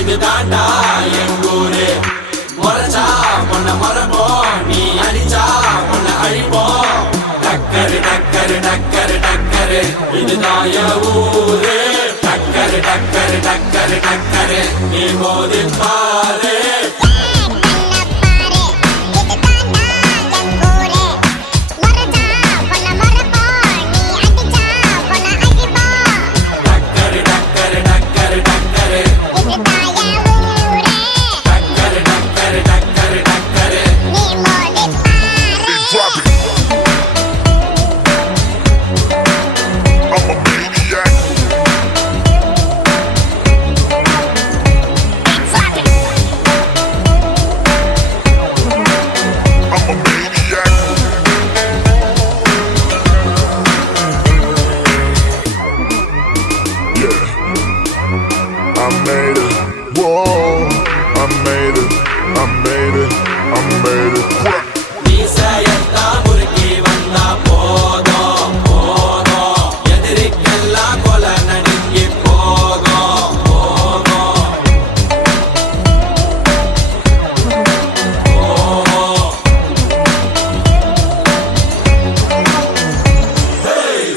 இது தாண்டா எங்கூரு. முறைச்சா பொண்ண மரபோம், நீ அடிச்சா பொண்ண அழிப்போம். டக்கரு டக்கரு டக்கரு டக்கரு இதுதான் என் ஊரு. டக்கரு டக்கரு டக்கரு டக்கரு நீ மோதி பாரு. I made it, whoa, I made it, I made it, I made it. நீசையத்தா முறுக்கி வந்தா போதும் போதும், எதிரிக்கெல்லாம் கொலை நடுங்கி போகும் போகும்.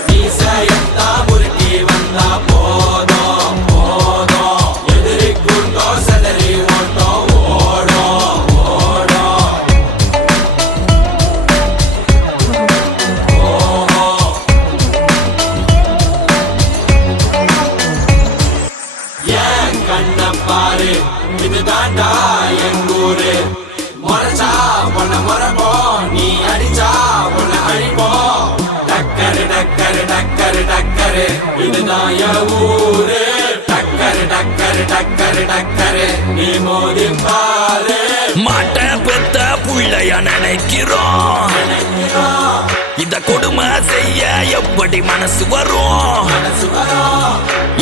நீசையத்தா முறுக்கி வந்தா போதும் போதும், எதிரிக்குண்டோ செதறி ஓட்டம் ஓடும் ஓடும். ஏன் கண்ண பாரு, இது தாண்டா எங்கூரு. முறைச்சா பொண்ண மரபோம், நீ அடிச்சா பொண்ண அழிப்போம். டக்கரு டக்கரு டக்கரு டக்கரு இதுதான் என் ஊரு. டக்கரு டக்கரு டக்கரு டக்கரு நீ மோதி பாரு. மாட்ட பெத்த புள்ளைய நினைக்கிறோம், இத கொடுமை செய்ய எப்படி மனசு வரும்?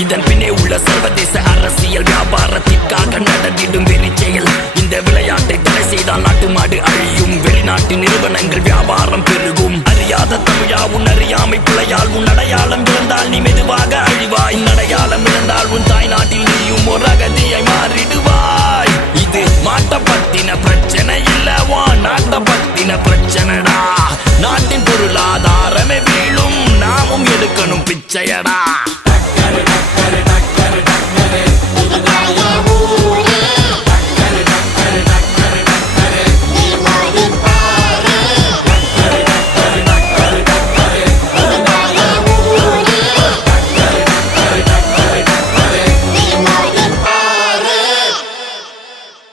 இதன் பின்னே உள்ள சர்வதேச அரசியல் வியாபாரத்திற்காக நடந்திடும் வெறி செயல். இந்த விளையாட்டை தடை செய்தால் நாட்டு மாடு அழியும், வெளிநாட்டு நிறுவனங்கள் வியாபாரம் பெருகும். அறியாத தமிழா உன் அறியாமை பிழையால் உன் அடையாளம் இழந்தால் நீ மெதுவாக அழிவாய். அடையாளம் இழந்தால் உன் தாய் நாட்டில் நீயும் ஒரு அகதியை மாறிடுவாய். இது மாட்ட பத்தின பிரச்சனை இல்லவா, நாட்ட பத்தின பிரச்சனைடா. நாட்டின் பொருளாதாரமே வீழும், நாமும் எடுக்கணும் பிச்சையடா.